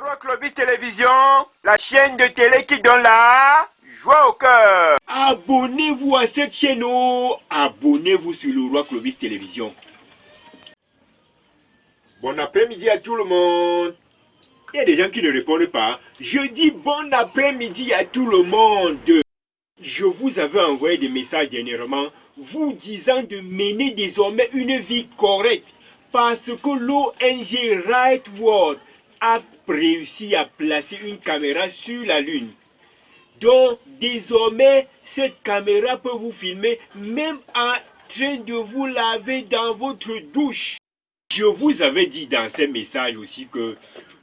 Roi Clovis Télévision, la chaîne de télé qui donne la joie au cœur. Abonnez-vous à cette chaîne, abonnez-vous sur le Roi Clovis Télévision. Bon après-midi à tout le monde. Il y a des gens qui ne répondent pas. Je dis bon après-midi à tout le monde. Je vous avais envoyé des messages dernièrement vous disant de mener désormais une vie correcte parce que l'ONG Right World a réussi à placer une caméra sur la Lune. Donc désormais cette caméra peut vous filmer même en train de vous laver dans votre douche. Je vous avais dit dans ces messages aussi que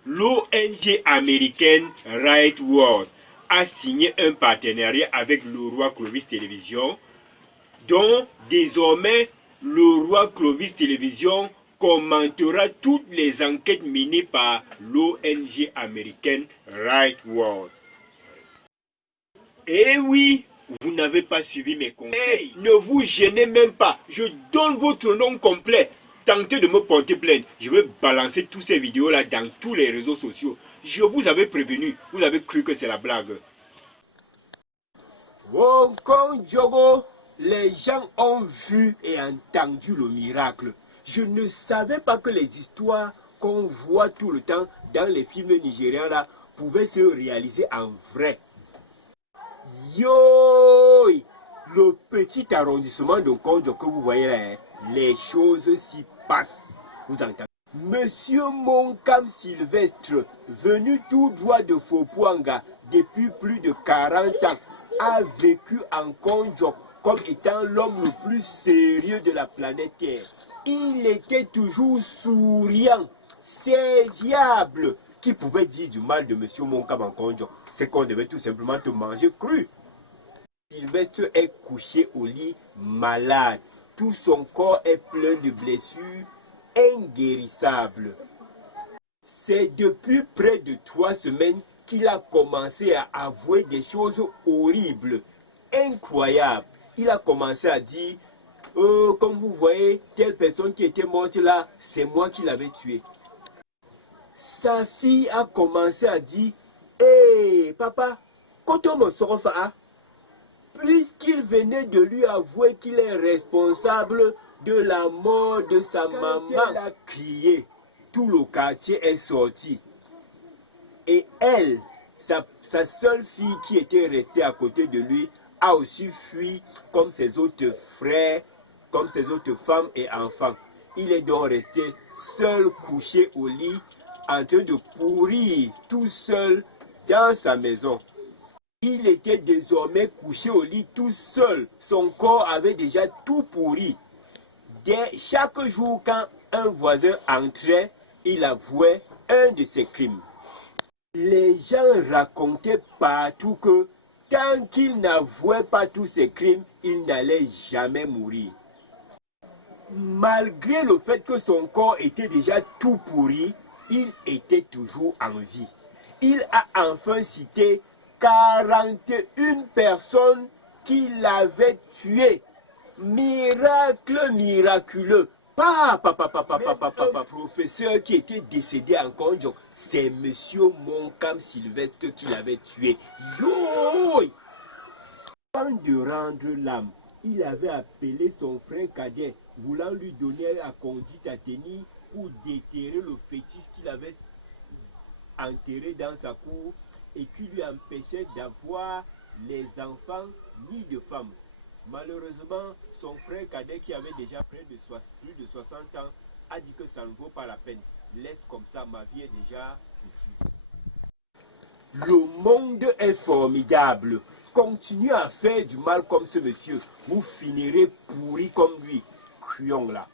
l'ONG américaine Right World a signé un partenariat avec le Roi Clovis Télévision, dont désormais le Roi Clovis Télévision commentera toutes les enquêtes menées par l'ONG américaine Right World. Eh oui, vous n'avez pas suivi mes conseils. Ne vous gênez même pas. Je donne votre nom complet. Tentez de me porter plainte. Je vais balancer toutes ces vidéos-là dans tous les réseaux sociaux. Je vous avais prévenu. Vous avez cru que c'est la blague. Hong Kong Jogo, les gens ont vu et entendu le miracle. Je ne savais pas que les histoires qu'on voit tout le temps dans les films nigérians là pouvaient se réaliser en vrai. Yo, le petit arrondissement de Konjo que vous voyez là, les choses s'y passent. Vous entendez? Monsieur Monkam Sylvestre, venu tout droit de Fopuanga depuis plus de 40 ans, a vécu en Konjo comme étant l'homme le plus sérieux de la planète Terre. Il était toujours souriant, serviable. Qui pouvait dire du mal de Monsieur Monkam en Konjo? C'est qu'on devait tout simplement te manger cru. Sylvestre est couché au lit malade. Tout son corps est plein de blessures inguérissables. C'est depuis près de 3 semaines qu'il a commencé à avouer des choses horribles, incroyables. Il a commencé à dire, comme vous voyez, telle personne qui était morte là, c'est moi qui l'avais tuée. Sa fille a commencé à dire, hé papa, quand on me sort ça, puisqu'il venait de lui avouer qu'il est responsable de la mort de sa maman. Elle a crié, tout le quartier est sorti. Et elle, sa seule fille qui était restée à côté de lui, a aussi fui comme ses autres frères, comme ses autres femmes et enfants. Il est donc resté seul couché au lit, en train de pourrir tout seul dans sa maison. Il était désormais couché au lit tout seul. Son corps avait déjà tout pourri. Chaque jour, quand un voisin entrait, il avouait un de ses crimes. Les gens racontaient partout que tant qu'il n'avouait pas tous ses crimes, il n'allait jamais mourir. Malgré le fait que son corps était déjà tout pourri, il était toujours en vie. Il a enfin cité 41 personnes qui l'avaient tué. Miracle miraculeux. Professeur qui était décédé en Konjo, c'est Monsieur Monkam Sylvestre qui l'avait tué. Yo! Avant de rendre l'âme, il avait appelé son frère cadet, voulant lui donner la conduite à tenir pour déterrer le fétiche qu'il avait enterré dans sa cour et qui lui empêchait d'avoir les enfants ni de femmes. Malheureusement, son frère cadet qui avait déjà plus de 60 ans a dit que ça ne vaut pas la peine. Laisse comme ça, ma vie est déjà foutue. Le monde est formidable. Continuez à faire du mal comme ce monsieur. Vous finirez pourri comme lui. Crions là.